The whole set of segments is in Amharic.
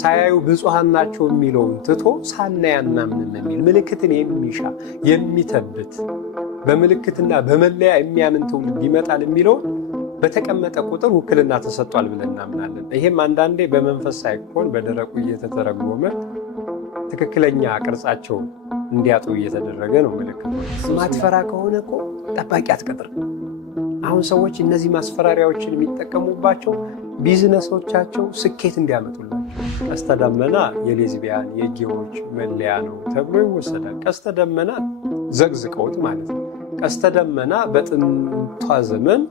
ሳያዩ ብፁዓን ናቸው የሚለውን ትቶ ሳናይ አናምንም የሚል ምልክትን የሚሻ የሚተብት በምልክትና በመለያ የሚያምን ትውልድ ይመጣል የሚለውን በተቀመጠ ቁጥር ውክልና ተሰጥቷል ብለን እናምናለን። ይሄም አንዳንዴ በመንፈስ ሳይሆን በደረቁ እየተተረጎመ ትክክለኛ ቅርጻቸው እንዲያጡ እየተደረገ ነው። ምልክት ማትፈራ ከሆነ እኮ ጠባቂ አትቀጥር። አሁን ሰዎች እነዚህ ማስፈራሪያዎችን የሚጠቀሙባቸው ቢዝነሶቻቸው ስኬት እንዲያመጡላቸው። ቀስተ ደመና የሌዝቢያን የጌዎች መለያ ነው ተብሎ ይወሰዳል። ቀስተ ደመና ዘግዝቀውት ማለት ነው። ቀስተ ደመና በጥንቷ ዘመን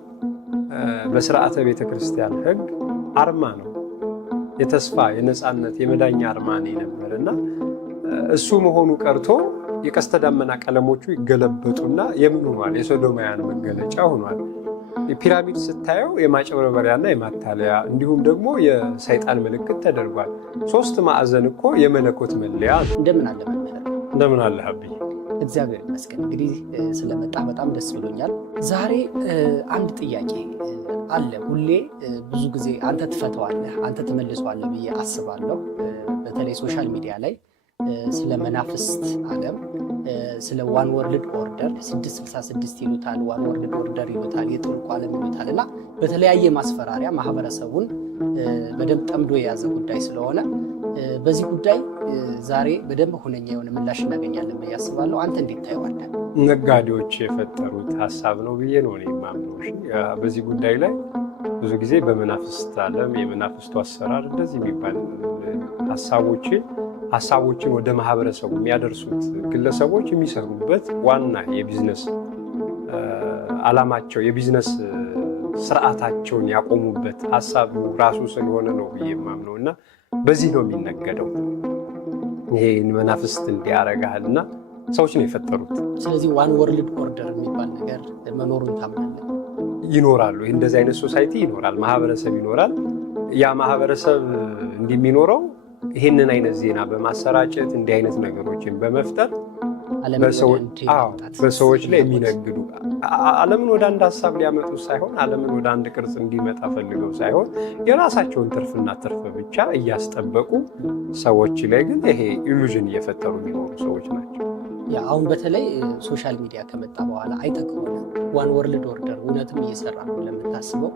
በስርዓተ ቤተ ክርስቲያን ሕግ አርማ ነው። የተስፋ የነፃነት የመዳኛ አርማ ነው ነበር እና እሱ መሆኑ ቀርቶ የቀስተ ደመና ቀለሞቹ ይገለበጡና የምን ሆኗል? የሶዶማውያን መገለጫ ሆኗል። ፒራሚድ ስታየው የማጭበርበሪያና የማታለያ እንዲሁም ደግሞ የሰይጣን ምልክት ተደርጓል። 3 ማዕዘን እኮ የመለኮት መለያ ነው። እንደምን አለ መምህር? እንደምን አለ ሀብዬ? እግዚአብሔር ይመስገን። እንግዲህ ስለመጣ በጣም ደስ ብሎኛል። ዛሬ አንድ ጥያቄ አለ። ሁሌ ብዙ ጊዜ አንተ ትፈተዋለህ፣ አንተ ትመልሰዋለህ ብዬ አስባለሁ። በተለይ ሶሻል ሚዲያ ላይ ስለ መናፍስት ዓለም ስለ ዋን ወርልድ ኦርደር 666 ይሉታል፣ ዋን ወርልድ ኦርደር ይሉታል፣ የጥልቁ ዓለም ይሉታል እና በተለያየ ማስፈራሪያ ማህበረሰቡን በደንብ ጠምዶ የያዘ ጉዳይ ስለሆነ በዚህ ጉዳይ ዛሬ በደንብ ሁነኛ የሆነ ምላሽ እናገኛለን ብዬ አስባለሁ። አንተ እንዴት ታየዋለህ? ነጋዴዎች የፈጠሩት ሀሳብ ነው ብዬ ነው እኔ የማምነው። በዚህ ጉዳይ ላይ ብዙ ጊዜ በመናፍስት ዓለም የመናፍስቱ አሰራር እንደዚህ የሚባል ሀሳቦችን ወደ ማህበረሰቡ የሚያደርሱት ግለሰቦች የሚሰሩበት ዋና የቢዝነስ ዓላማቸው የቢዝነስ ስርዓታቸውን ያቆሙበት ሀሳቡ ራሱ ስለሆነ ነው ብዬ የማምነው እና በዚህ ነው የሚነገደው። ይሄ መናፍስት እንዲያረጋል እና ሰዎች ነው የፈጠሩት። ስለዚህ ዋን ወርልድ ኦርደር የሚባል ነገር መኖሩን ታምናለህ? ይኖራሉ። ይህ እንደዚህ አይነት ሶሳይቲ ይኖራል፣ ማህበረሰብ ይኖራል። ያ ማህበረሰብ እንደሚኖረው ይህንን አይነት ዜና በማሰራጨት እንዲህ አይነት ነገሮችን በመፍጠር በሰዎች ላይ የሚነግዱ ዓለምን ወደ አንድ ሀሳብ ሊያመጡ ሳይሆን ዓለምን ወደ አንድ ቅርጽ እንዲመጣ ፈልገው ሳይሆን የራሳቸውን ትርፍና ትርፍ ብቻ እያስጠበቁ ሰዎች ላይ ግን ይሄ ኢሉዥን እየፈጠሩ የሚኖሩ ሰዎች ናቸው። አሁን በተለይ ሶሻል ሚዲያ ከመጣ በኋላ አይተህ ከሆነ ዋን ወርልድ ኦርደር እውነትም እየሰራ ነው ለምታስበው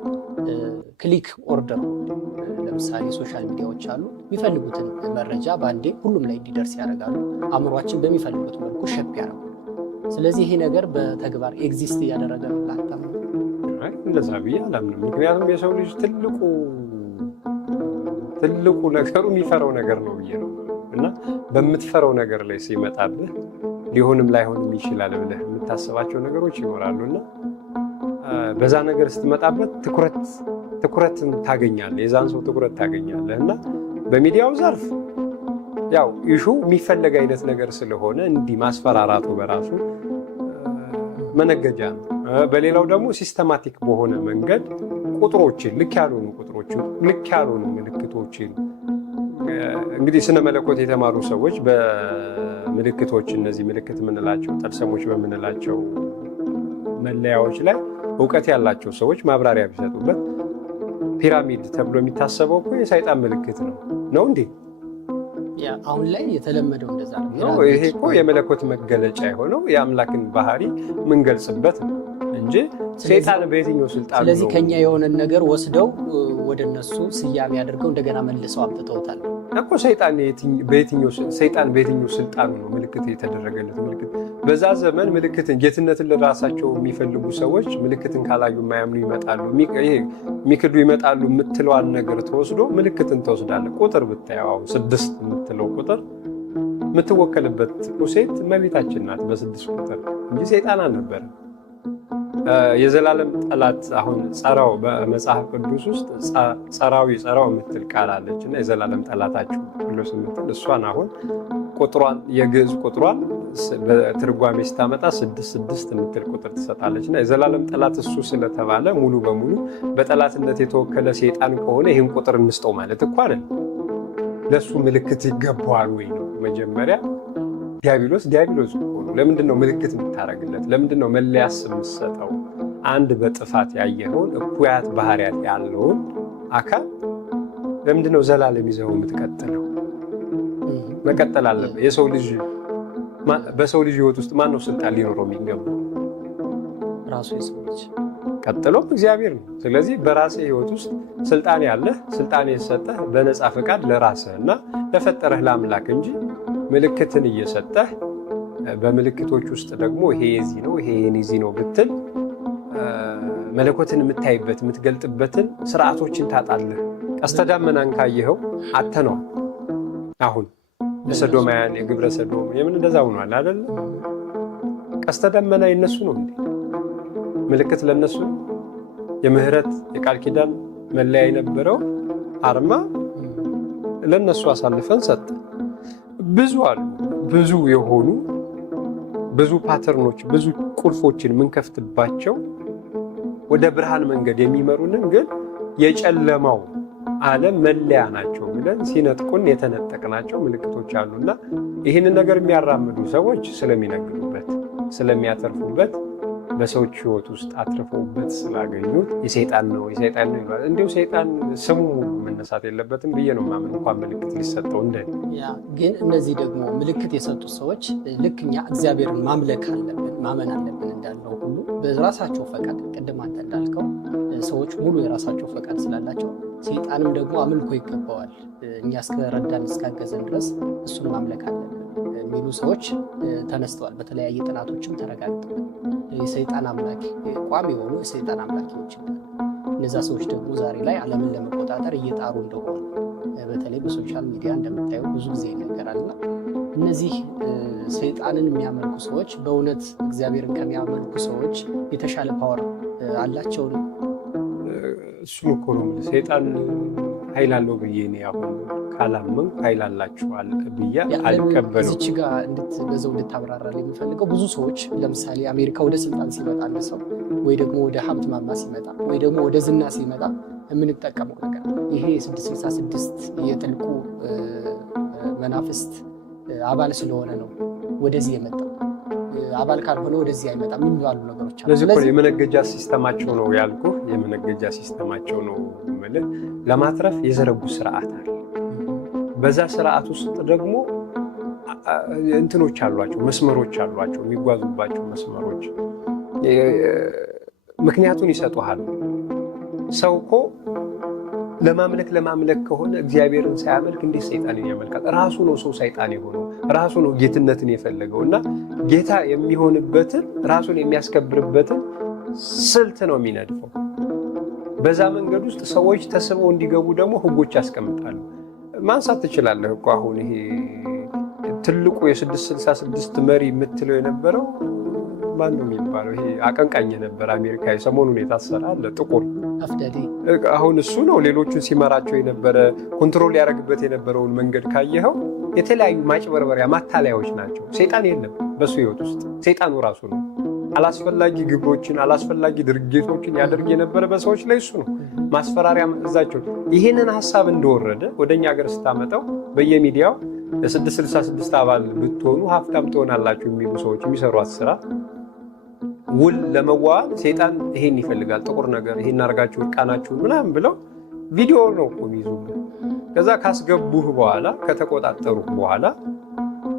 ክሊክ ኦርደር ለምሳሌ ሶሻል ሚዲያዎች አሉ። የሚፈልጉትን መረጃ በአንዴ ሁሉም ላይ እንዲደርስ ያደርጋሉ። አእምሯችን በሚፈልጉት መልኩ ሸፕ ያደርጋሉ። ስለዚህ ይሄ ነገር በተግባር ኤግዚስት እያደረገ ነው ላታም? እንደዛ ብዬ አላምንም። ምክንያቱም የሰው ልጅ ትልቁ ነገሩ የሚፈራው ነገር ነው ብዬ ነው እና በምትፈራው ነገር ላይ ሲመጣብህ ሊሆንም ላይሆንም ይችላል ብለህ የምታስባቸው ነገሮች ይኖራሉ እና በዛ ነገር ስትመጣበት ትኩረትን ታገኛለህ፣ የዛን ሰው ትኩረት ታገኛለህ እና በሚዲያው ዘርፍ ያው ኢሹ የሚፈለግ አይነት ነገር ስለሆነ እንዲህ ማስፈራራቱ በራሱ መነገጃ ነው። በሌላው ደግሞ ሲስተማቲክ በሆነ መንገድ ቁጥሮችን ልክ ያልሆኑ ምልክቶችን እንግዲህ ስነ መለኮት የተማሩ ሰዎች በምልክቶች እነዚህ ምልክት የምንላቸው ጠልሰሞች በምንላቸው መለያዎች ላይ እውቀት ያላቸው ሰዎች ማብራሪያ ቢሰጡበት ፒራሚድ ተብሎ የሚታሰበው እኮ የሰይጣን ምልክት ነው እንዴ? አሁን ላይ የተለመደው እንደዛ ነው። ይሄ እኮ የመለኮት መገለጫ የሆነው የአምላክን ባህሪ የምንገልጽበት ነው እንጂ ሰይጣን በየትኛው ስልጣን ነው? ስለዚህ ከኛ የሆነን ነገር ወስደው ወደ እነሱ ስያሜ አድርገው እንደገና መልሰው አምጥተውታል እኮ። ሰይጣን በየትኛው ስልጣኑ ነው ምልክት የተደረገለት? ምልክት በዛ ዘመን ምልክትን ጌትነትን ለራሳቸው የሚፈልጉ ሰዎች ምልክትን ካላዩ የማያምኑ ይመጣሉ፣ የሚክዱ ይመጣሉ የምትለዋን ነገር ተወስዶ ምልክትን ተወስዳለ። ቁጥር ብታየው 6 የምትለው ቁጥር የምትወከልበት ሴት እመቤታችን ናት በ6 ቁጥር እንጂ ሰይጣን አልነበረም። የዘላለም ጠላት አሁን ጸራው በመጽሐፍ ቅዱስ ውስጥ ጸራው የምትል ቃል አለች እና የዘላለም ጠላታችሁ ብሎ የምትል እሷን አሁን ቁጥሯን የግዕዝ ቁጥሯን በትርጓሜ ስታመጣ 6 የምትል ቁጥር ትሰጣለች እና የዘላለም ጠላት እሱ ስለተባለ ሙሉ በሙሉ በጠላትነት የተወከለ ሰይጣን ከሆነ ይህን ቁጥር እንስጠው ማለት እኮ አይደለም። ለእሱ ምልክት ይገባዋል ወይ ነው መጀመሪያ። ዲያብሎስ ሆኖ ለምንድን ነው ምልክት የምታደርግለት? ለምንድን ነው መለያስ የምትሰጠው? አንድ በጥፋት ያየኸውን እኩያት ባህሪያት ያለውን አካል ለምንድነው ዘላለም ይዘው የምትቀጥለው? መቀጠል አለበት። የሰው ልጅ በሰው ልጅ ህይወት ውስጥ ማን ነው ስልጣን ሊኖረው የሚገባው? ራሱ የሰው ልጅ ቀጥሎም እግዚአብሔር ነው። ስለዚህ በራስህ ህይወት ውስጥ ስልጣን ያለህ ስልጣን የተሰጠህ በነፃ ፈቃድ ለራስህ እና ለፈጠረህ ለአምላክ እንጂ ምልክትን እየሰጠህ በምልክቶች ውስጥ ደግሞ ይሄ የዚህ ነው ይሄ የዚህ ነው ብትል መለኮትን የምታይበት የምትገልጥበትን ስርዓቶችን ታጣለህ። ቀስተ ደመናን ካየኸው አተነው አሁን የሰዶማውያን የግብረ ሰዶም የምን እንደዛ ሆኗል አይደል? ቀስተ ደመና የነሱ ነው እንዴ? ምልክት ለነሱ የምህረት የቃል ኪዳን መለያ የነበረው አርማ ለነሱ አሳልፈን ሰጠ። ብዙ አሉ ብዙ የሆኑ ብዙ ፓተርኖች ብዙ ቁልፎችን ምንከፍትባቸው ወደ ብርሃን መንገድ የሚመሩንን ግን የጨለማው ዓለም መለያ ናቸው ብለን ሲነጥቁን የተነጠቅናቸው ምልክቶች አሉና ይህንን ነገር የሚያራምዱ ሰዎች ስለሚነግዱበት ስለሚያተርፉበት በሰዎች ህይወት ውስጥ አትርፈውበት ስላገኙት የሰይጣን ነው ይባላል። እንዲሁ ሰይጣን ስሙ መነሳት የለበትም ብዬ ነው ማመን። እንኳን ምልክት ሊሰጠው ግን እነዚህ ደግሞ ምልክት የሰጡት ሰዎች ልክ እኛ እግዚአብሔርን ማምለክ አለብን ማመን አለብን እንዳለው ሁሉ በራሳቸው ፈቃድ ቅድም አንተ እንዳልከው ሰዎች ሙሉ የራሳቸው ፈቃድ ስላላቸው ሰይጣንም ደግሞ አምልኮ ይገባዋል እኛ እስከረዳን እስካገዘን ድረስ እሱን ማምለክ አለብን የሚሉ ሰዎች ተነስተዋል። በተለያየ ጥናቶችም ተረጋግጠዋል። የሰይጣን አምላኪ ቋሚ የሆኑ የሰይጣን አምላኪዎች እነዛ ሰዎች ደግሞ ዛሬ ላይ ዓለምን ለመቆጣጠር እየጣሩ እንደሆኑ በተለይ በሶሻል ሚዲያ እንደምታየው ብዙ ጊዜ ይነገራልና እነዚህ ሰይጣንን የሚያመልኩ ሰዎች በእውነት እግዚአብሔርን ከሚያመልኩ ሰዎች የተሻለ ፓወር አላቸው? እሱም እኮ ነው ሰይጣን ኃይል አለው ብዬ እኔ አሁን ካላመን ኃይል አላችኋል ብዬ አልቀበለው። እዚች ጋር በዛው እንድታብራራል የሚፈልገው ብዙ ሰዎች ለምሳሌ አሜሪካ ወደ ስልጣን ሲመጣ አንድ ሰው ወይ ደግሞ ወደ ሀብት ማማ ሲመጣ ወይ ደግሞ ወደ ዝና ሲመጣ የምንጠቀመው ነገር ይሄ 666 የጥልቁ መናፍስት አባል ስለሆነ ነው ወደዚህ የመጣው። አባል ካልሆነ ወደዚህ አይመጣም የሚባሉ ነገሮች አሉ። ስለዚህ የመነገጃ ሲስተማቸው ነው ያልኩህ። የመነገጃ ሲስተማቸው ነው ማለት ለማትረፍ የዘረጉ ስርዓት አለ። በዛ ስርዓት ውስጥ ደግሞ እንትኖች አሏቸው፣ መስመሮች አሏቸው፣ የሚጓዙባቸው መስመሮች። ምክንያቱን ይሰጡሃል። ሰው እኮ ለማምለክ ከሆነ እግዚአብሔርን ሳያመልክ እንዴት ሰይጣንን ያመልካል? ራሱ ነው ሰው ሰይጣን የሆነው፣ ራሱ ነው ጌትነትን የፈለገው እና ጌታ የሚሆንበትን ራሱን የሚያስከብርበትን ስልት ነው የሚነድፈው። በዛ መንገድ ውስጥ ሰዎች ተስበው እንዲገቡ ደግሞ ህጎች ያስቀምጣሉ። ማንሳት ትችላለህ እኮ አሁን ይሄ ትልቁ የ666 መሪ የምትለው የነበረው ማን ነው የሚባለው? ይሄ አቀንቃኝ የነበረ አሜሪካዊ ሰሞኑን የታሰረ አለ ጥቁር አፍዳዲ። አሁን እሱ ነው ሌሎቹን ሲመራቸው የነበረ ኮንትሮል ያደረግበት የነበረውን መንገድ ካየኸው የተለያዩ ማጭበርበሪያ ማታለያዎች ናቸው። ሰይጣን የለም በሱ ህይወት ውስጥ። ሰይጣኑ ራሱ ነው አላስፈላጊ ግብሮችን አላስፈላጊ ድርጊቶችን ያደርግ የነበረ በሰዎች ላይ እሱ ነው። ማስፈራሪያ እዛቸው ይህንን ሀሳብ እንደወረደ ወደኛ ሀገር ስታመጣው በየሚዲያው ለ666 አባል ብትሆኑ ሀብታም ትሆናላችሁ የሚሉ ሰዎች የሚሰሯት ስራ ውል ለመዋዋል ሰይጣን ይሄን ይፈልጋል፣ ጥቁር ነገር ይሄን አድርጋችሁ እርቃናችሁን ምናምን ብለው ቪዲዮ ነው እኮ የሚይዙብህ። ከዛ ካስገቡህ በኋላ ከተቆጣጠሩህ በኋላ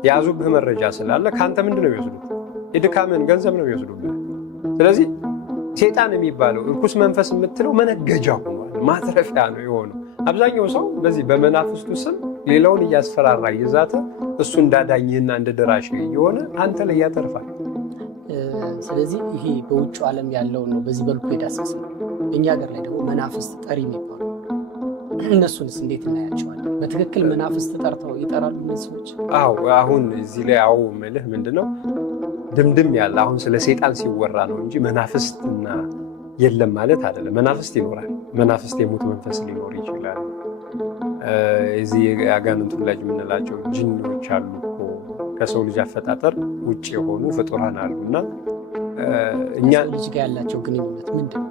የያዙብህ መረጃ ስላለ ከአንተ ምንድን ነው የሚወስዱት? የድካምን ገንዘብ ነው የሚወስዱብህ። ስለዚህ ሰይጣን የሚባለው እርኩስ መንፈስ የምትለው መነገጃ ሆኗል፣ ማትረፊያ ነው የሆነው። አብዛኛው ሰው በዚህ በመናፍስቱ ስም ሌላውን እያስፈራራ እየዛተ እሱ እንዳዳኝህና እንደደራሽ እየሆነ አንተ ላይ ያተርፋል። ስለዚህ ይሄ በውጭ ዓለም ያለው ነው በዚህ መልኩ የዳሰስ ነው። እኛ ሀገር ላይ ደግሞ መናፍስት ጠሪ የሚባሉ እነሱንስ እንዴት እናያቸዋለን? በትክክል መናፍስት ጠርተው ይጠራሉ እነዚህ ሰዎች? አዎ አሁን እዚህ ላይ አዎ ምልህ ምንድነው ድምድም ያለ አሁን ስለ ሰይጣን ሲወራ ነው እንጂ መናፍስትና የለም ማለት አይደለም። መናፍስት ይኖራል። መናፍስት የሙት መንፈስ ሊኖር ይችላል። እዚህ የአጋንንት ወላጅ የምንላቸው ጅኒዎች አሉ እኮ ከሰው ልጅ አፈጣጠር ውጭ የሆኑ ፍጡራን አሉና እኛ ልጅ ጋር ያላቸው ግንኙነት ምንድን ነው?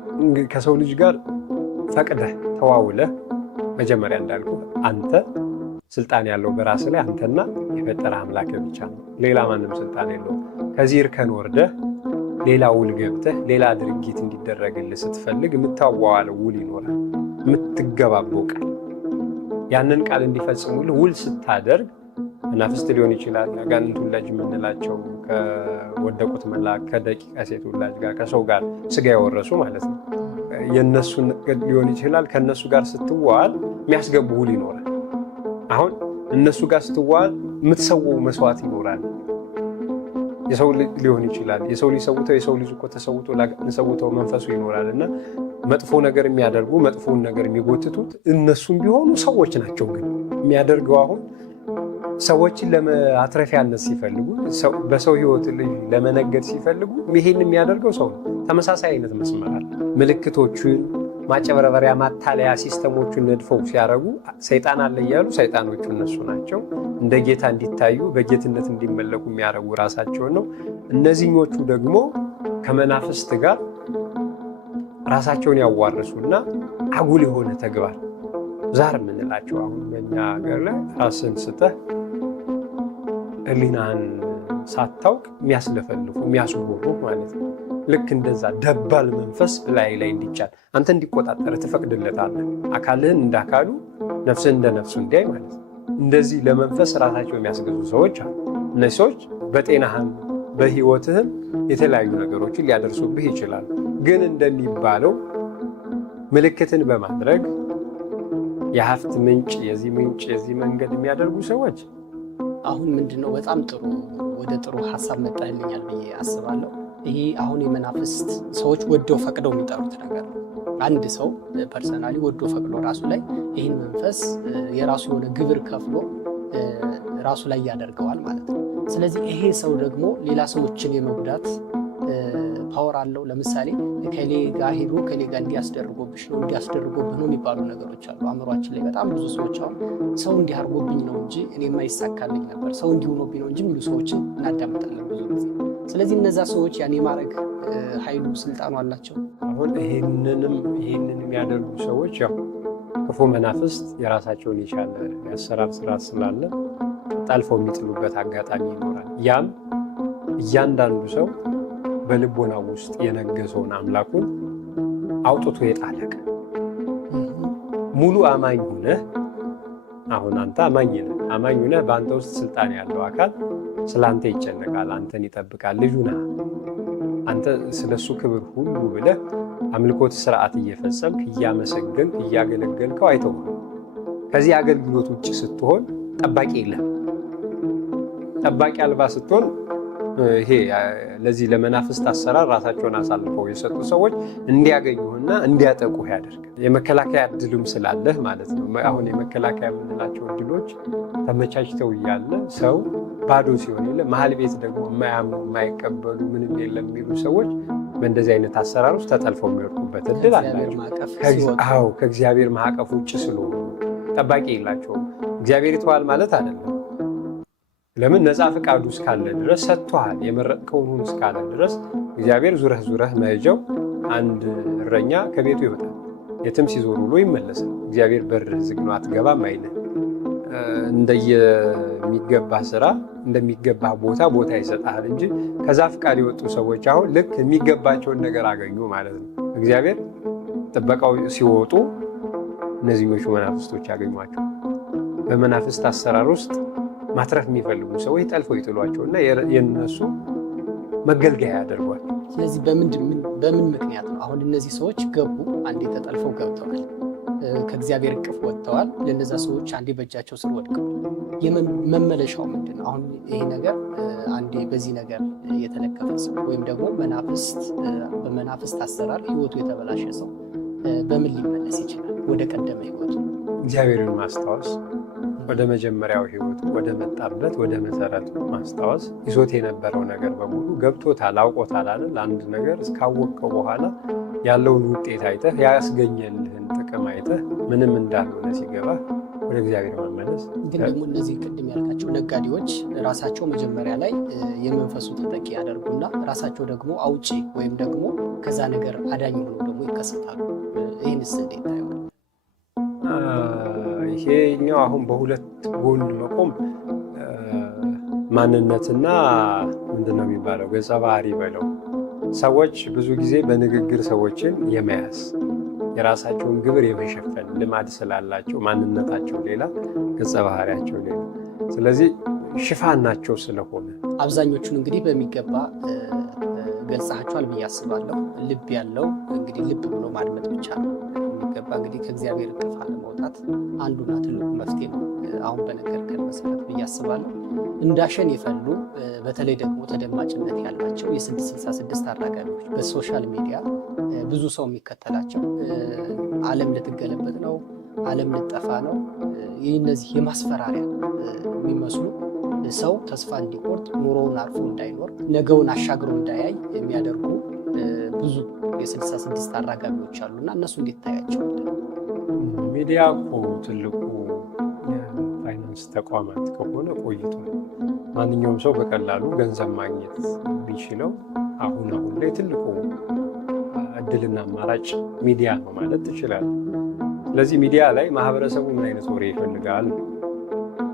ከሰው ልጅ ጋር ፈቅደህ ተዋውለህ መጀመሪያ እንዳልኩ አንተ ስልጣን ያለው በራስ ላይ አንተና የፈጠረ አምላክ ብቻ ነው። ሌላ ማንም ስልጣን የለውም። ከዚህ እርከን ወርደህ ሌላ ውል ገብተህ ሌላ ድርጊት እንዲደረግልህ ስትፈልግ የምታዋዋለው ውል ይኖራል፣ የምትገባበው ቃል። ያንን ቃል እንዲፈጽሙልህ ውል ስታደርግ መናፍስት ሊሆን ይችላል፣ አጋንንት ውላጅ የምንላቸው ከወደቁት መልአክ ከደቂቀ ሴት ውላጅ ጋር ከሰው ጋር ስጋ የወረሱ ማለት ነው። የእነሱን ሊሆን ይችላል። ከእነሱ ጋር ስትዋል የሚያስገቡ ውል ይኖራል። አሁን እነሱ ጋር ስትዋል የምትሰወው መስዋዕት ይኖራል። የሰው ሊሆን ይችላል። የሰው ልጅ ሰውተው የሰው ልጅ እኮ ተሰውቶ ሰውተው መንፈሱ ይኖራል እና መጥፎ ነገር የሚያደርጉ መጥፎውን ነገር የሚጎትቱት እነሱም ቢሆኑ ሰዎች ናቸው። ግን የሚያደርገው አሁን ሰዎችን ለማትረፊያነት ሲፈልጉ በሰው ሕይወት ልጅ ለመነገድ ሲፈልጉ ይሄን የሚያደርገው ሰው ነው። ተመሳሳይ አይነት መስመር አለ። ምልክቶችን ማጨበረበሪያ ማታለያ ሲስተሞችን ነድፈው ሲያደርጉ ሰይጣን አለ እያሉ ሰይጣኖቹ እነሱ ናቸው። እንደ ጌታ እንዲታዩ በጌትነት እንዲመለኩ የሚያደርጉ ራሳቸውን ነው። እነዚህኞቹ ደግሞ ከመናፍስት ጋር ራሳቸውን ያዋርሱና አጉል የሆነ ተግባር ዛር የምንላቸው አሁን በእኛ ሀገር ላይ ራስን ስተህ ሕሊናህን ሳታውቅ የሚያስለፈልፉ የሚያስጎሩ ማለት ነው። ልክ እንደዛ ደባል መንፈስ ላይ እንዲጫል አንተ እንዲቆጣጠር ትፈቅድለታለህ። አካልህን እንደ አካሉ ነፍስህን እንደ ነፍሱ እንዲያይ ማለት ነው። እንደዚህ ለመንፈስ ራሳቸው የሚያስገዙ ሰዎች አሉ። እነዚህ ሰዎች በጤናህም በህይወትህም የተለያዩ ነገሮችን ሊያደርሱብህ ይችላሉ። ግን እንደሚባለው ምልክትን በማድረግ የሀብት ምንጭ የዚህ መንገድ የሚያደርጉ ሰዎች አሁን ምንድነው በጣም ጥሩ ወደ ጥሩ ሀሳብ መጣልኛል ብዬ አስባለሁ። ይሄ አሁን የመናፍስት ሰዎች ወደው ፈቅደው የሚጠሩት ነገር ነው። አንድ ሰው ፐርሰናሊ ወዶ ፈቅዶ ራሱ ላይ ይህን መንፈስ የራሱ የሆነ ግብር ከፍሎ ራሱ ላይ ያደርገዋል ማለት ነው። ስለዚህ ይሄ ሰው ደግሞ ሌላ ሰዎችን የመጉዳት ፓወር አለው። ለምሳሌ ከሌ ጋር ሄዶ ከሌ ጋር እንዲያስደርጎብሽ ነው እንዲያስደርጎብህ ነው የሚባሉ ነገሮች አሉ። አእምሯችን ላይ በጣም ብዙ ሰዎች አሁን ሰው እንዲያርጎብኝ ነው እንጂ እኔ የማይሳካልኝ ነበር፣ ሰው እንዲሆኖብኝ ነው እንጂ የሚሉ ሰዎችን እናዳምጣለን ብዙ ጊዜ። ስለዚህ እነዛ ሰዎች ያን የማድረግ ኃይሉ ስልጣኑ አላቸው። አሁን ይህንንም የሚያደርጉ ሰዎች ያው ክፉ መናፍስት የራሳቸውን የቻለ የአሰራር ስርዓት ስላለ ጠልፈው የሚጥሉበት አጋጣሚ ይኖራል። ያም እያንዳንዱ ሰው በልቦና ውስጥ የነገሰውን አምላኩን አውጥቶ የጣለቀ ሙሉ አማኝ ሁነህ አሁን አንተ አማኝ ሁነህ በአንተ ውስጥ ስልጣን ያለው አካል ስለ አንተ ይጨነቃል፣ አንተን ይጠብቃል። ልጁ ነህ አንተ ስለሱ ክብር ሁሉ ብለህ አምልኮት ስርዓት እየፈጸምክ እያመሰገንክ እያገለገልከው አይተው። ከዚህ አገልግሎት ውጭ ስትሆን ጠባቂ የለም። ጠባቂ አልባ ስትሆን ይሄ ለዚህ ለመናፍስት አሰራር ራሳቸውን አሳልፈው የሰጡ ሰዎች እንዲያገኙህና እንዲያጠቁህ ያደርጋል። የመከላከያ እድልም ስላለህ ማለት ነው። አሁን የመከላከያ የምንላቸው እድሎች ተመቻችተው እያለ ሰው ባዶ ሲሆን የለ መሀል ቤት ደግሞ የማያምኑ የማይቀበሉ ምንም የለም የሚሉ ሰዎች በእንደዚህ አይነት አሰራር ውስጥ ተጠልፈው የሚወድቁበት እድል አላቸው። ከእግዚአብሔር ማዕቀፍ ውጭ ስለሆኑ ጠባቂ የላቸውም። እግዚአብሔር ይተዋል ማለት አይደለም። ለምን ነፃ ፈቃዱ እስካለ ድረስ ሰጥቷል። የመረጥከውን ሁን እስካለ ድረስ እግዚአብሔር ዙረህ መሄጃው አንድ እረኛ ከቤቱ ይወጣል፣ የትም ሲዞር ውሎ ይመለሳል። እግዚአብሔር በር ዝግ ነው አትገባም አይልም። እንደየሚገባህ ስራ እንደሚገባህ ቦታ ይሰጣል እንጂ ከዛ ፈቃድ የወጡ ሰዎች አሁን ልክ የሚገባቸውን ነገር አገኙ ማለት ነው። እግዚአብሔር ጥበቃው ሲወጡ እነዚህኞቹ መናፍስቶች ያገኟቸው። በመናፍስት አሰራር ውስጥ ማትረፍ የሚፈልጉ ሰዎች ጠልፈው ይጥሏቸውና የነሱ መገልገያ ያደርጓቸው። ስለዚህ በምን ምክንያት ነው አሁን እነዚህ ሰዎች ገቡ? አንዴ ተጠልፈው ገብተዋል፣ ከእግዚአብሔር እቅፍ ወጥተዋል። ለነዛ ሰዎች አንዴ በእጃቸው ስር ወድቀዋል። መመለሻው ምንድን ነው? አሁን ይሄ ነገር አንዴ በዚህ ነገር የተለከፈ ሰው ወይም ደግሞ በመናፍስት አሰራር ህይወቱ የተበላሸ ሰው በምን ሊመለስ ይችላል? ወደ ቀደመ ህይወቱ እግዚአብሔርን ማስታወስ፣ ወደ መጀመሪያው ህይወቱ ወደ መጣበት ወደ መሰረቱ ማስታወስ። ይዞት የነበረው ነገር በሙሉ ገብቶታል፣ አውቆታል አይደል? አንድ ነገር እስካወቀው በኋላ ያለውን ውጤት አይተህ ያስገኘልህን ጥቅም አይተህ ምንም እንዳልሆነ ሲገባ ወደ እግዚአብሔር መመለስ። ግን ደግሞ እነዚህ ቅድም ያልካቸው ነጋዴዎች ራሳቸው መጀመሪያ ላይ የመንፈሱ ተጠቂ ያደርጉና ራሳቸው ደግሞ አውጪ ወይም ደግሞ ከዛ ነገር አዳኝ ሆነው ደግሞ ይከሰታሉ። ይህንስ እንዴት ታየው? ይሄኛው አሁን በሁለት ጎን መቆም ማንነትና ምንድነው የሚባለው ገጸ ባህሪ በለው። ሰዎች ብዙ ጊዜ በንግግር ሰዎችን የመያዝ የራሳቸውን ግብር የመሸፈን ልማድ ስላላቸው ማንነታቸው ሌላ፣ ገጸ ባህሪያቸው ሌላ። ስለዚህ ሽፋን ናቸው ስለሆነ አብዛኞቹን እንግዲህ በሚገባ ገልጻቸዋል ብዬ አስባለሁ። ልብ ያለው እንግዲህ ልብ ብሎ ማድመጥ ብቻ ነው የሚገባ። እንግዲህ ከእግዚአብሔር እቅፍ ለመውጣት አንዱና ትልቁ መፍትሄ ነው አሁን በነገርከን መሰረት ብዬ አስባለሁ። እንዳሸን የፈሉ በተለይ ደግሞ ተደማጭነት ያላቸው የ666 አራጋቢዎች በሶሻል ሚዲያ ብዙ ሰው የሚከተላቸው ዓለም ልትገለበጥ ነው፣ ዓለም ልጠፋ ነው፣ ይህ እነዚህ የማስፈራሪያ የሚመስሉ ሰው ተስፋ እንዲቆርጥ ኑሮውን አርፎ እንዳይኖር ነገውን አሻግሮ እንዳያይ የሚያደርጉ ብዙ የ66 አራጋቢዎች አሉና እነሱ እንዴት ታያቸው? ሚዲያ እኮ ትልቁ የፋይናንስ ተቋማት ከሆነ ቆይቷል። ማንኛውም ሰው በቀላሉ ገንዘብ ማግኘት ቢችለው አሁን ላይ ትልቁ እድልና አማራጭ ሚዲያ ነው ማለት ትችላለህ። ስለዚህ ሚዲያ ላይ ማህበረሰቡ ምን አይነት ወሬ ይፈልጋል?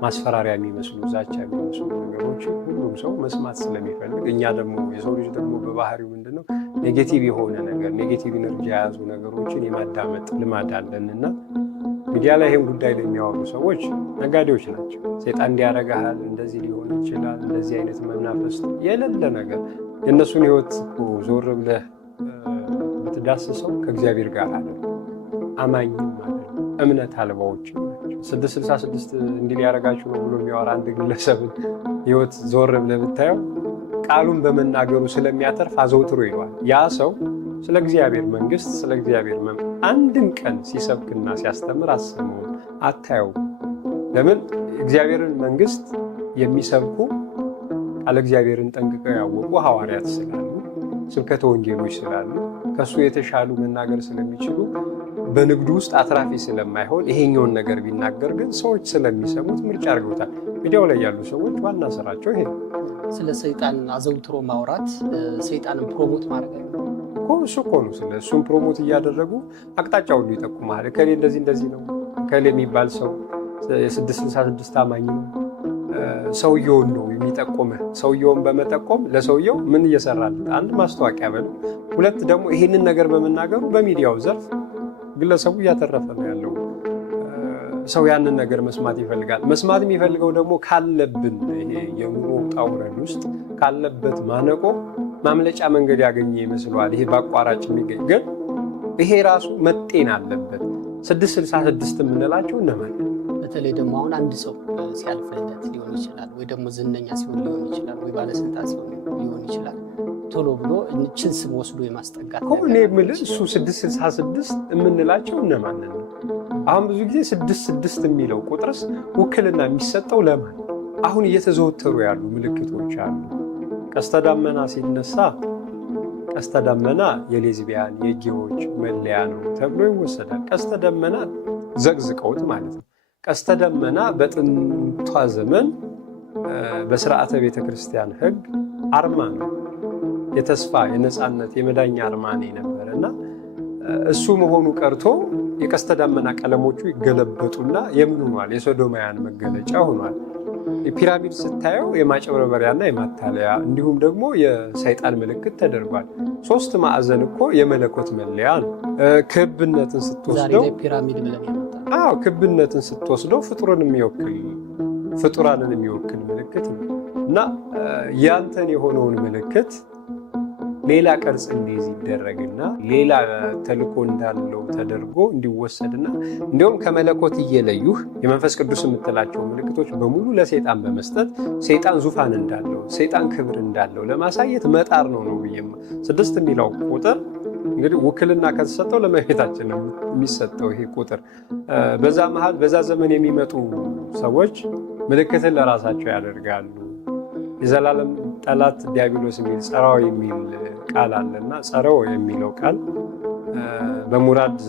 ማስፈራሪያ የሚመስሉ ዛቻ የሚመስሉ ነገሮች ሁሉም ሰው መስማት ስለሚፈልግ፣ እኛ ደግሞ የሰው ልጅ ደግሞ በባህሪው ምንድነው ኔጌቲቭ የሆነ ነገር ኔጌቲቭ ኢነርጂ የያዙ ነገሮችን የማዳመጥ ልማድ አለንና ሚዲያ ላይ ይህን ጉዳይ ላይ የሚያወሩ ሰዎች ነጋዴዎች ናቸው። ሴጣን እንዲያረጋሃል፣ እንደዚህ ሊሆን ይችላል፣ እንደዚህ አይነት መናፈስ የሌለ ነገር የእነሱን ህይወት ዞር ብለህ ብትዳስሰው ከእግዚአብሔር ጋር አለ አማኝም አለ እምነት አልባዎች ናቸው። 666 እንዲህ ሊያረጋችሁ ነው ብሎ የሚያወራ አንድ ግለሰብን ህይወት ዞር ብለህ ብታየው ቃሉን በመናገሩ ስለሚያተርፍ አዘውትሮ ይለዋል። ያ ሰው ስለ እግዚአብሔር መንግስት ስለ እግዚአብሔር አንድም ቀን ሲሰብክና ሲያስተምር አሰማው አታየው። ለምን? እግዚአብሔርን መንግስት የሚሰብኩ ቃለ እግዚአብሔርን ጠንቅቀው ያወቁ ሐዋርያት ስላሉ፣ ስብከተ ወንጌሎች ስላሉ፣ ከሱ የተሻሉ መናገር ስለሚችሉ በንግዱ ውስጥ አትራፊ ስለማይሆን ይሄኛውን ነገር ቢናገር ግን ሰዎች ስለሚሰሙት ምርጫ አድርገውታል። ሚዲያው ላይ ያሉ ሰዎች ዋና ስራቸው ይሄ ስለ ሰይጣን አዘውትሮ ማውራት፣ ሰይጣንን ፕሮሞት ማድረግ እሱ እኮ ነው። ስለ እሱም ፕሮሞት እያደረጉ አቅጣጫ ሁሉ ይጠቁማል። ከሌ እንደዚህ ነው፣ ከሌ የሚባል ሰው የ666 አማኝ ነው። ሰውየውን ነው የሚጠቁምህ። ሰውየውን በመጠቆም ለሰውየው ምን እየሰራለት፣ አንድ ማስታወቂያ በለው፣ ሁለት ደግሞ ይሄንን ነገር በመናገሩ በሚዲያው ዘርፍ ግለሰቡ እያተረፈ ነው ያለው። ሰው ያንን ነገር መስማት ይፈልጋል። መስማት የሚፈልገው ደግሞ ካለብን ይሄ የኑሮ ውጣ ውረድ ውስጥ ካለበት ማነቆ ማምለጫ መንገድ ያገኘ ይመስለዋል። ይሄ በአቋራጭ የሚገኝ ግን ይሄ ራሱ መጤን አለበት። 666 የምንላቸው እነማን? በተለይ ደግሞ አሁን አንድ ሰው ሲያልፍለት ሊሆን ይችላል፣ ወይ ደግሞ ዝነኛ ሲሆን ሊሆን ይችላል፣ ወይ ባለስልጣን ሲሆን ሊሆን ይችላል። ቶሎ ብሎ እንችን ስም ወስዶ የማስጠጋት እኔ የምልህ እሱ 666 የምንላቸው እነማን ነው? አሁን ብዙ ጊዜ 66 የሚለው ቁጥርስ ውክልና የሚሰጠው ለማን? አሁን እየተዘወተሩ ያሉ ምልክቶች አሉ። ቀስተ ደመና ሲነሳ ቀስተ ደመና የሌዝቢያን የጌዎች መለያ ነው ተብሎ ይወሰዳል። ቀስተ ደመና ዘቅዝቀውት ማለት ነው። ቀስተ ደመና በጥንቷ ዘመን በስርዓተ ቤተ ክርስቲያን ሕግ አርማ ነው። የተስፋ የነፃነት የመዳኛ አርማ ነበረ እና እሱ መሆኑ ቀርቶ የቀስተ ደመና ቀለሞቹ ይገለበጡና የምን ሆኗል? የሶዶማውያን መገለጫ ሆኗል። ፒራሚድ ስታየው የማጭበርበሪያና የማታለያ እንዲሁም ደግሞ የሰይጣን ምልክት ተደርጓል። 3 ማዕዘን እኮ የመለኮት መለያ ነው። ክብነትን ስትወስደው ክብነትን ስትወስደው ፍጡራንን የሚወክል ምልክት ነው እና ያንተን የሆነውን ምልክት ሌላ ቅርጽ እንዲይዝ ይደረግና ሌላ ተልእኮ እንዳለው ተደርጎ እንዲወሰድና እንዲሁም ከመለኮት እየለዩህ የመንፈስ ቅዱስ የምትላቸው ምልክቶች በሙሉ ለሰይጣን በመስጠት ሰይጣን ዙፋን እንዳለው ሰይጣን ክብር እንዳለው ለማሳየት መጣር ነው ብዬማ 6 የሚለው ቁጥር እንግዲህ ውክልና ከተሰጠው ለመቤታችን ነው የሚሰጠው ይሄ ቁጥር። በዛ ዘመን የሚመጡ ሰዎች ምልክትን ለራሳቸው ያደርጋሉ። የዘላለም ጠላት ዲያብሎስ የሚል ጸራው የሚል ቃል አለና ጸረው የሚለው ቃል በሙራድ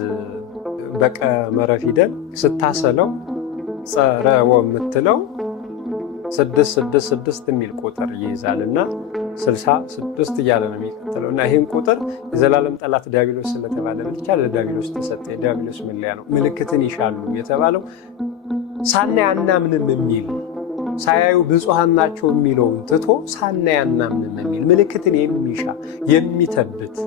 በቀመረ ፊደል ስታሰለው ጸረው የምትለው 666 የሚል ቁጥር ይይዛል እና 66 እያለ ነው የሚቀጥለው እና ይህን ቁጥር የዘላለም ጠላት ዲያብሎስ ስለተባለ ብቻ ለዲያብሎስ ተሰጠ። የዲያብሎስ መለያ ነው። ምልክትን ይሻሉ የተባለው ሳናይ አናምንም የሚል ሳያዩ ብፁዓን ናቸው የሚለውን ትቶ ሳናይ አናምንም የሚል ምልክትን የሚሻ የሚተብት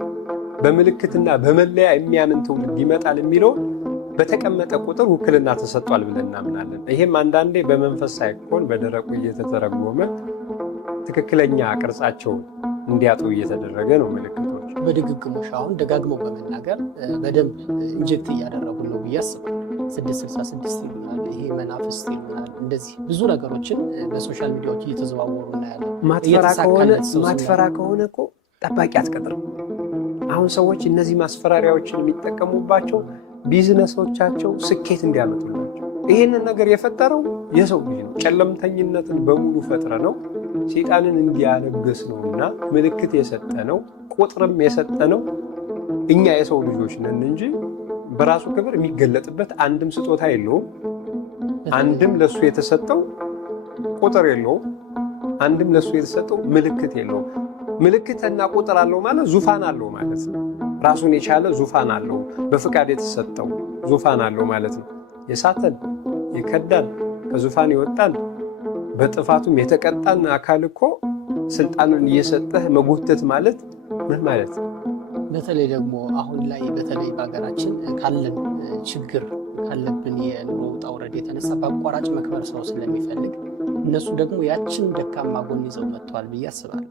በምልክትና በመለያ የሚያምን ትውልድ ይመጣል የሚለውን በተቀመጠ ቁጥር ውክልና ተሰጥቷል ብለን እናምናለን። ይሄም አንዳንዴ በመንፈስ ሳይሆን በደረቁ እየተተረጎመ ትክክለኛ ቅርጻቸውን እንዲያጡ እየተደረገ ነው። ምልክቶች በድግግሞሽ አሁን ደጋግመው በመናገር በደንብ ኢንጀክት እያደረጉ ነው ብዬ አስባለሁ። 666 ይሉናል፣ ይሄ መናፍስት ይሉናል። እንደዚህ ብዙ ነገሮችን በሶሻል ሚዲያዎች እየተዘዋወሩ እናያለን። ማትፈራ ከሆነ እኮ ጠባቂ አትቀጥርም። አሁን ሰዎች እነዚህ ማስፈራሪያዎችን የሚጠቀሙባቸው ቢዝነሶቻቸው ስኬት እንዲያመጡላቸው። ይህንን ነገር የፈጠረው የሰው ልጅ ነው። ጨለምተኝነትን በሙሉ ፈጥረ ነው ሰይጣንን እንዲያነገስ ነውና ምልክት የሰጠ ነው፣ ቁጥርም የሰጠ ነው። እኛ የሰው ልጆች ነን እንጂ በራሱ ክብር የሚገለጥበት አንድም ስጦታ የለውም። አንድም ለሱ የተሰጠው ቁጥር የለውም። አንድም ለሱ የተሰጠው ምልክት የለውም። ምልክትና ቁጥር አለው ማለት ዙፋን አለው ማለት ነው። ራሱን የቻለ ዙፋን አለው። በፍቃድ የተሰጠው ዙፋን አለው ማለት ነው። የሳተን የከዳን ከዙፋን የወጣን በጥፋቱም የተቀጣን አካል እኮ ስልጣኑን እየሰጠህ መጎተት ማለት ምን ማለት ነው? በተለይ ደግሞ አሁን ላይ በተለይ በሀገራችን ካለን ችግር ካለብን የኑሮ ውጣ ውረድ የተነሳ በአቋራጭ መክበር ሰው ስለሚፈልግ እነሱ ደግሞ ያችን ደካማ ጎን ይዘው መጥተዋል ብዬ አስባለሁ።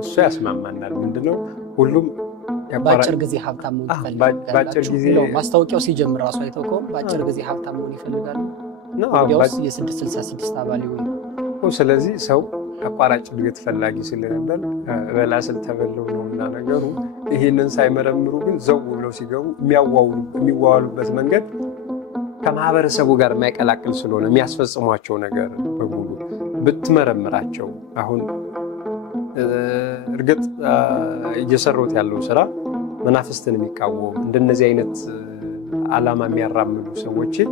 እሱ ያስማማናል። ምንድነው ሁሉም በአጭር ጊዜ ሀብታም መሆን ይፈልጋሉ። ማስታወቂያው ሲጀምር ራሱ አይተው ከሆነ በአጭር ጊዜ ሀብታም መሆን ይፈልጋሉ። ወዲያውስ የ666 አባል ይሆኑ። ስለዚህ ሰው አቋራጭ እድገት ፈላጊ ስለነበር በላ ስለተበለው ነው እና ነገሩ። ይህንን ሳይመረምሩ ግን ዘው ብለው ሲገቡ የሚዋዋሉበት መንገድ ከማህበረሰቡ ጋር የማይቀላቅል ስለሆነ የሚያስፈጽሟቸው ነገር በሙሉ ብትመረምራቸው። አሁን እርግጥ እየሰሩት ያለው ስራ መናፍስትን የሚቃወም እንደነዚህ አይነት ዓላማ የሚያራምዱ ሰዎችን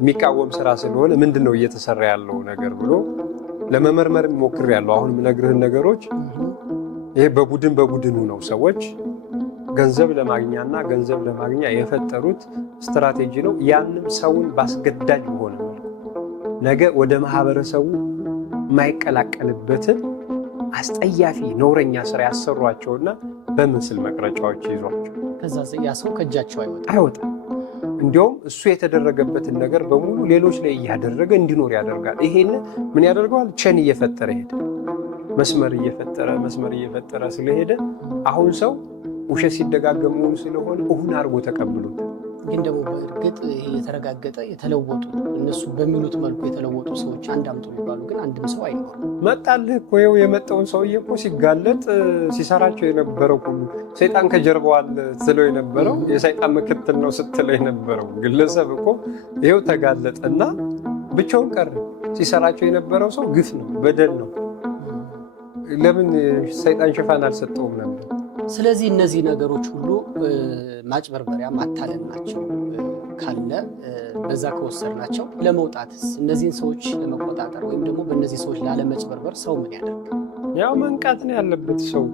የሚቃወም ስራ ስለሆነ ምንድን ነው እየተሰራ ያለው ነገር ብሎ ለመመርመር ሞክሬያለሁ። አሁን የምነግርህን ነገሮች ይሄ በቡድኑ ነው። ሰዎች ገንዘብ ለማግኛና ገንዘብ ለማግኛ የፈጠሩት ስትራቴጂ ነው። ያንም ሰውን ባስገዳጅ በሆነ መልኩ ነገ ወደ ማህበረሰቡ የማይቀላቀልበትን አስጠያፊ ነውረኛ ስራ ያሰሯቸውና በምስል መቅረጫዎች ይዟቸው ከዛ ያ ሰው ከእጃቸው አይወጣም። እንዲያውም እሱ የተደረገበትን ነገር በሙሉ ሌሎች ላይ እያደረገ እንዲኖር ያደርጋል። ይሄን ምን ያደርገዋል? ቸን እየፈጠረ ሄደ። መስመር እየፈጠረ ስለሄደ አሁን ሰው ውሸት ሲደጋገም መሆኑ ስለሆነ እሁን አድርጎ ተቀብሎታል። ግን ደግሞ በእርግጥ ይሄ የተረጋገጠ የተለወጡ እነሱ በሚሉት መልኩ የተለወጡ ሰዎች አንድ አምጡ ቢባሉ ግን አንድም ሰው አይኖርም። መጣልህ እኮ ይኸው የመጣውን ሰውዬ እኮ ሲጋለጥ ሲሰራቸው የነበረው ሁሉ ሰይጣን ከጀርባዋል ስትለው የነበረው የሰይጣን ምክትል ነው ስትለው የነበረው ግለሰብ እኮ ይኸው ተጋለጠና ብቻውን ቀረ። ሲሰራቸው የነበረው ሰው ግፍ ነው፣ በደል ነው። ለምን ሰይጣን ሽፋን አልሰጠውም ነበር? ስለዚህ እነዚህ ነገሮች ሁሉ ማጭበርበሪያ ማታለል ናቸው ካለ በዛ ከወሰድናቸው ለመውጣትስ እነዚህን ሰዎች ለመቆጣጠር ወይም ደግሞ በእነዚህ ሰዎች ላለመጭበርበር ሰው ምን ያደርግ? ያው መንቃት ነው ያለበት ሰው።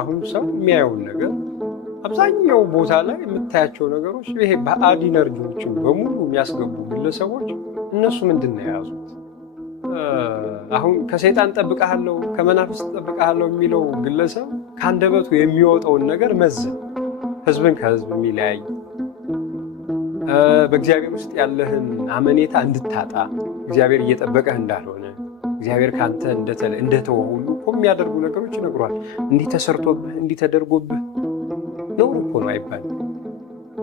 አሁን ሰው የሚያየውን ነገር አብዛኛው ቦታ ላይ የምታያቸው ነገሮች ይሄ ባዕድ ኢነርጂዎችን በሙሉ የሚያስገቡ ግለሰቦች እነሱ ምንድን ነው የያዙት? አሁን ከሰይጣን ጠብቀሃለሁ ከመናፍስት ጠብቀሃለሁ የሚለው ግለሰብ ከአንደበቱ የሚወጣውን ነገር መዝን ህዝብን ከህዝብ የሚለያይ በእግዚአብሔር ውስጥ ያለህን አመኔታ እንድታጣ እግዚአብሔር እየጠበቀህ እንዳልሆነ እግዚአብሔር ከአንተ እንደተወ ሁሉ እኮ የሚያደርጉ ነገሮች ይነግሯል። እንዲህ ተሰርቶብህ እንዲህ ተደርጎብህ ነውር እኮ ነው አይባልም።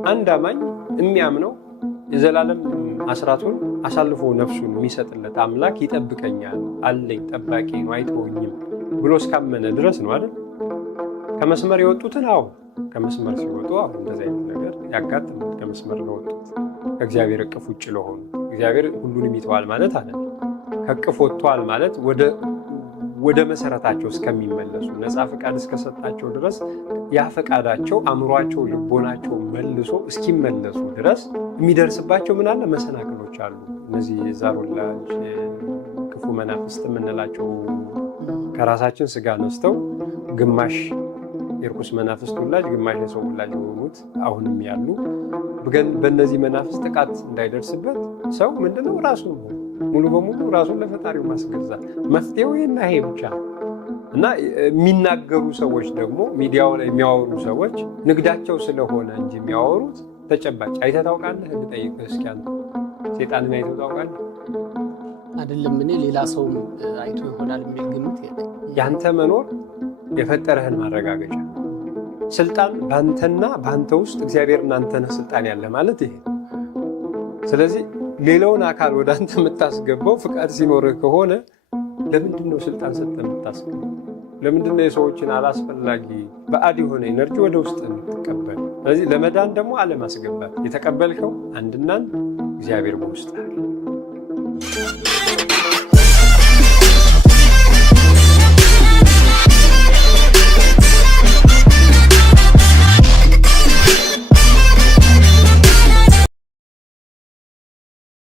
አንድ አማኝ የሚያምነው የዘላለም አስራቱን አሳልፎ ነፍሱን የሚሰጥለት አምላክ ይጠብቀኛል፣ አለኝ፣ ጠባቂ ነው፣ አይተወኝም ብሎ እስካመነ ድረስ ነው አይደል? ከመስመር የወጡትን ከመስመር ሲወጡ እንደዚህ አይነት ነገር ያጋጥማል። ከመስመር ለወጡት ከእግዚአብሔር እቅፍ ውጭ ለሆኑ እግዚአብሔር ሁሉንም ይተዋል ማለት አለ። ከእቅፍ ወጥተዋል ማለት ወደ መሰረታቸው እስከሚመለሱ ነፃ ፈቃድ እስከሰጣቸው ድረስ ያ ፈቃዳቸው አእምሯቸው፣ ልቦናቸው መልሶ እስኪመለሱ ድረስ የሚደርስባቸው ምን አለ? መሰናክሎች አሉ። እነዚህ ዛር ወላጅ ክፉ መናፍስት የምንላቸው ከራሳችን ስጋ ነስተው ግማሽ የርኩስ መናፍስት ወላጅ ግማሽ የሰው ወላጅ የሆኑት አሁንም ያሉ። በእነዚህ መናፍስት ጥቃት እንዳይደርስበት ሰው ምንድነው ራሱን ሙሉ በሙሉ ራሱን ለፈጣሪው ማስገዛት። መፍትሄው ይሄና ይሄ ብቻ እና የሚናገሩ ሰዎች ደግሞ ሚዲያው ላይ የሚያወሩ ሰዎች ንግዳቸው ስለሆነ እንጂ የሚያወሩት ተጨባጭ አይተህ ታውቃለህ? ልጠይቅህ እስኪ አንተ ሴጣንን አይተህ ታውቃለህ? አይደለም እኔ ሌላ ሰውም አይቶ ይሆናል የሚል ግምት የለኝም። ያንተ መኖር የፈጠረህን ማረጋገጫ፣ ስልጣን ባንተና ባንተ ውስጥ እግዚአብሔር እናንተ ነህ ስልጣን ያለ ማለት ይሄ። ስለዚህ ሌላውን አካል ወደ አንተ የምታስገባው ፍቃድ ሲኖርህ ከሆነ ለምንድን ነው ስልጣን ሰጥተህ የምታስገባው? ለምንድን ነው የሰዎችን አላስፈላጊ ባዕድ የሆነ ኤነርጂ ወደ ውስጥ የምትቀበል? ስለዚህ ለመዳን ደግሞ አለማስገባት። የተቀበልከው አንድና እግዚአብሔር በውስጥ አለ።